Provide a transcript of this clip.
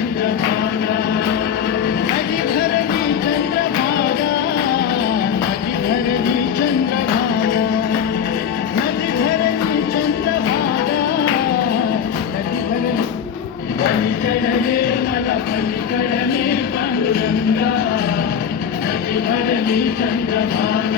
चंद्रभागा नदी भरली चंद्रभागा नदी भरली चंद्रभागा नदी भरली चंद्रभागा नदी भरली पलीकडे मला पलीकडे पांडुरंगा नदी भरली चंद्रभागा